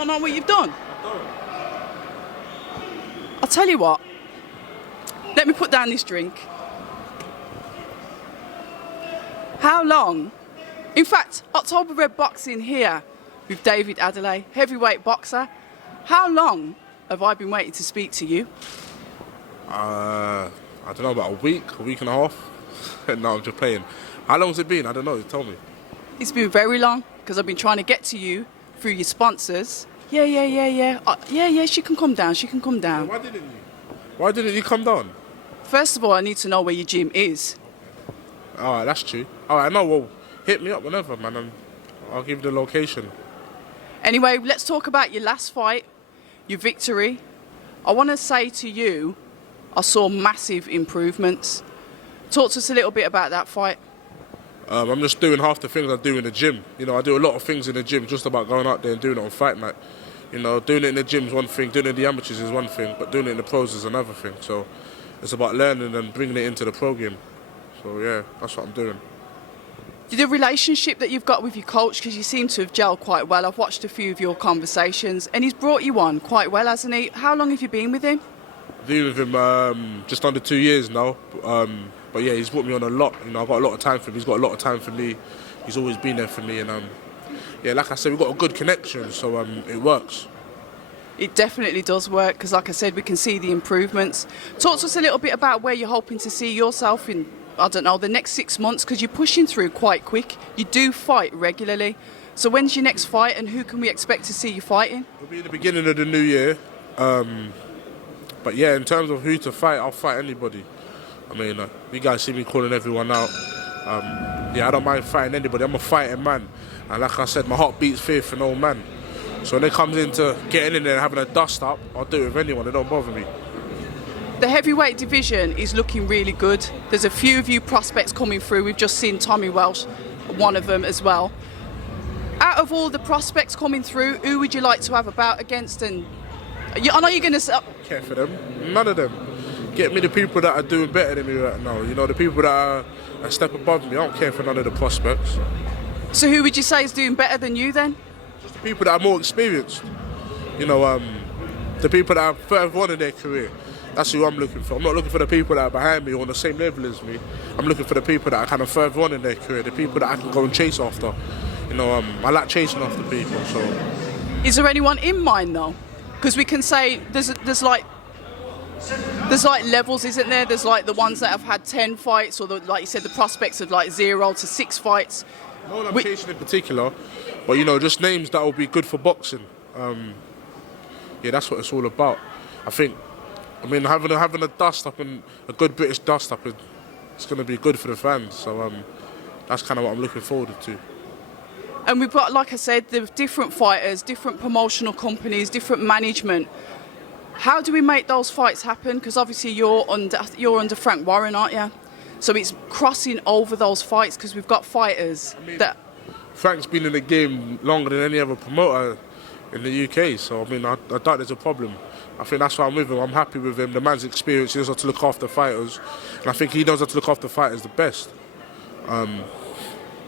don't know what you've done? I don't. I'll tell you what. Let me put down this drink. How long? In fact, October Red Boxing here with David Adeleye, heavyweight boxer. How long have I been waiting to speak to you? I don't know, about a week and a half. No, I'm just playing. How long has it been? I don't know, tell me. It's been very long because I've been trying to get to you through your sponsors. Yeah. Yeah, she can come down, Why didn't you come down? First of all, I need to know where your gym is. Alright, that's true. Alright, no, well, hit me up whenever, man, and I'll give you the location. Anyway, let's talk about your last fight, your victory. I want to say to you, I saw massive improvements. Talk to us a little bit about that fight. I'm just doing half the things I do in the gym. You know, I do a lot of things in the gym, just about going out there and doing it on fight night. You know, doing it in the gym is one thing, doing it in the amateurs is one thing, but doing it in the pros is another thing. So it's about learning and bringing it into the pro game. So yeah, that's what I'm doing. The relationship that you've got with your coach, because you seem to have gelled quite well. I've watched a few of your conversations, and he's brought you on quite well, hasn't he? How long have you been with him? I've been with him just under 2 years now. But yeah, he's brought me on a lot. You know, I've got a lot of time for him. He's got a lot of time for me. He's always been there for me. And yeah, like I said, we've got a good connection, so it works. It definitely does work, because like I said, we can see the improvements. Talk to us a little bit about where you're hoping to see yourself in, I don't know, the next 6 months, because you're pushing through quite quick. You do fight regularly. So when's your next fight, and who can we expect to see you fighting? It'll be at the beginning of the new year. But yeah, in terms of who to fight, I'll fight anybody. I mean, you guys see me calling everyone out. Yeah, I don't mind fighting anybody. I'm a fighting man. And like I said, my heart beats fear for no man. So when it comes into getting in there and having a dust up, I'll do it with anyone. It don't bother me. The heavyweight division is looking really good. There's a few of you prospects coming through. We've just seen Tommy Welsh, one of them as well. Out of all the prospects coming through, who would you like to have a bout against? And I know you're going to say... Care for them. None of them. Get me the people that are doing better than me right now. You know, the people that are a step above me. I don't care for none of the prospects. So who would you say is doing better than you then? Just the people that are more experienced. You know, the people that are further on in their career. That's who I'm looking for. I'm not looking for the people that are behind me or on the same level as me. I'm looking for the people that are kind of further on in their career, the people that I can go and chase after. You know, I like chasing after people, so... Is there anyone in mind, though? Because we can say there's like levels, isn't there? There's like the ones that have had 10 fights, or like you said, the prospects of like 0 to 6 fights. No one I'm chasing in particular, but you know, just names that will be good for boxing. Yeah, that's what it's all about. I mean, having a dust up and a good British dust up, it's going to be good for the fans. So that's kind of what I'm looking forward to. And we've got, like I said, the different fighters, different promotional companies, different management. How do we make those fights happen? Because obviously you're under Frank Warren, aren't you? So it's crossing over those fights, because we've got fighters that... Frank's been in the game longer than any other promoter in the UK, so I mean, I doubt there's a problem. I think that's why I'm with him. I'm happy with him. The man's experienced. He knows how to look after fighters, and I think he knows how to look after fighters the best.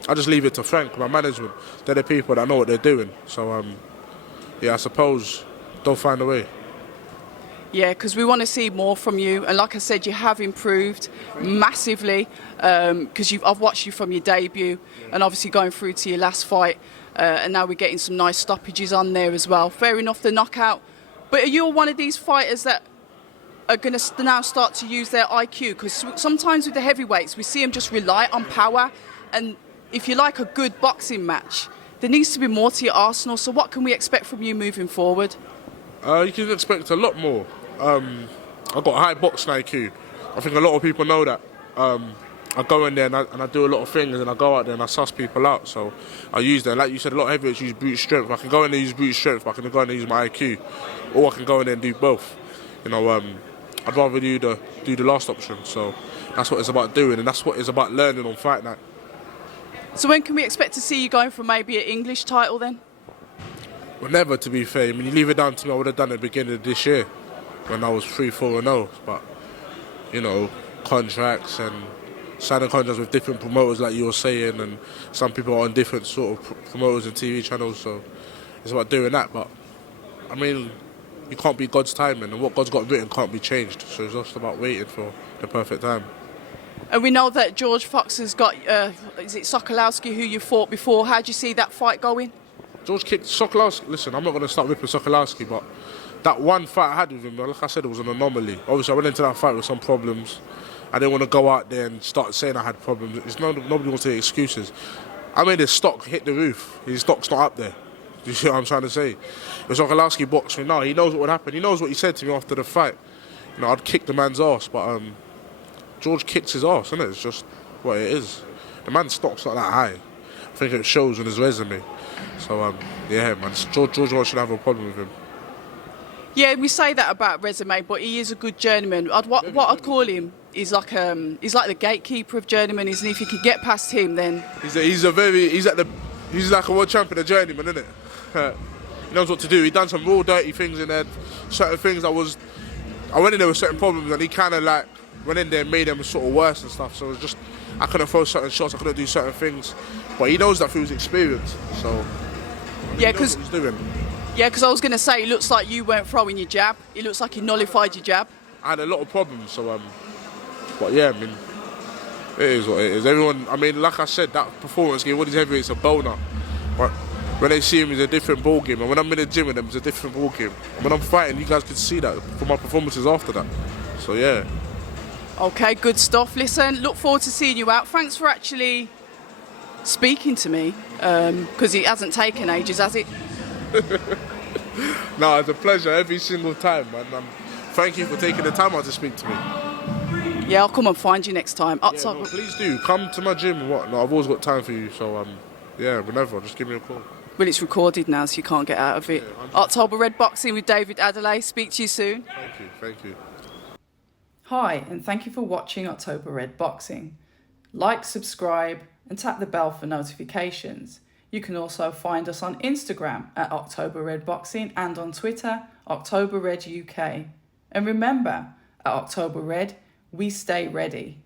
I just leave it to Frank, my management. They're the people that know what they're doing. So yeah, I suppose they'll find a way. Yeah, because we want to see more from you, and like I said, you have improved massively. Because I've watched you from your debut, and obviously going through to your last fight, and now we're getting some nice stoppages on there as well. Fair enough, the knockout. But are you one of these fighters that are going to now start to use their IQ? Because sometimes with the heavyweights, we see them just rely on power. And if you like a good boxing match, there needs to be more to your arsenal. So what can we expect from you moving forward? You can expect a lot more. I've got a high boxing IQ. I think a lot of people know that. I go in there and I do a lot of things, and I go out there and I suss people out. So I use that. Like you said, a lot of heavyweights use brute strength. I can go in there and use brute strength, but I can go in there and use my IQ. Or I can go in there and do both. You know, I'd rather do the last option. So that's what it's about doing, and that's what it's about learning on fight night. So when can we expect to see you going for maybe an English title then? Well, never, to be fair. I mean, you leave it down to me, I would have done it at the beginning of this year when I was 3-4-0. But, you know, contracts and signing contracts with different promoters, like you were saying, and some people are on different sort of promoters and TV channels, so it's about doing that. But I mean, you can't be God's timing, and what God's got written can't be changed. So it's just about waiting for the perfect time. And we know that George Fox has got, is it Sokolowski, who you fought before? How do you see that fight going? George kicked Sokolowski. Listen, I'm not going to start ripping Sokolowski, but that one fight I had with him, like I said, it was an anomaly. Obviously, I went into that fight with some problems. I didn't want to go out there and start saying I had problems. Nobody wants to hear excuses. I made his stock hit the roof. His stock's not up there. Do you see what I'm trying to say? If Sokolowski boxed me, no, he knows what would happen. He knows what he said to me after the fight. You know, I'd kick the man's ass, but George kicks his ass, isn't it? It's just what it is. The man's stock's not that high. I think it shows on his resume. So, yeah, man, George shouldn't have a problem with him. Yeah, we say that about resume, but he is a good journeyman. What I'd call him is like he's like the gatekeeper of journeyman, isn't he? If you can get past him, then he's like a world champion of journeyman, isn't it? He knows what to do. He done some real dirty things in there, certain things I went in there with certain problems, and he kind of like went in there and made them sort of worse and stuff. So it was just, I couldn't throw certain shots, I couldn't do certain things, but he knows that through his experience. So yeah, because he's doing. Yeah, because I was going to say, it looks like you weren't throwing your jab. It looks like you nullified your jab. I had a lot of problems, so but yeah, I mean, it is what it is. Everyone, I mean, like I said, that performance gave all these heavyweights a boner, but when they see him, it's a different ball game. And when I'm in the gym with them, it's a different ball game. And when I'm fighting, you guys can see that from my performances after that. So yeah. Okay, good stuff. Listen, look forward to seeing you out. Thanks for actually speaking to me, because it hasn't taken ages, has it? No, it's a pleasure every single time, man. Thank you for taking the time out to speak to me. Yeah, I'll come and find you next time. No, please do. Come to my gym and whatnot. I've always got time for you, so yeah, whenever, just give me a call. Well, it's recorded now, so you can't get out of it. Yeah, October Red Boxing with David Adeleye. Speak to you soon. Thank you. Hi, and thank you for watching October Red Boxing. Like, subscribe, and tap the bell for notifications. You can also find us on Instagram at October Red Boxing and on Twitter, October Red UK. And remember, at October Red, we stay ready.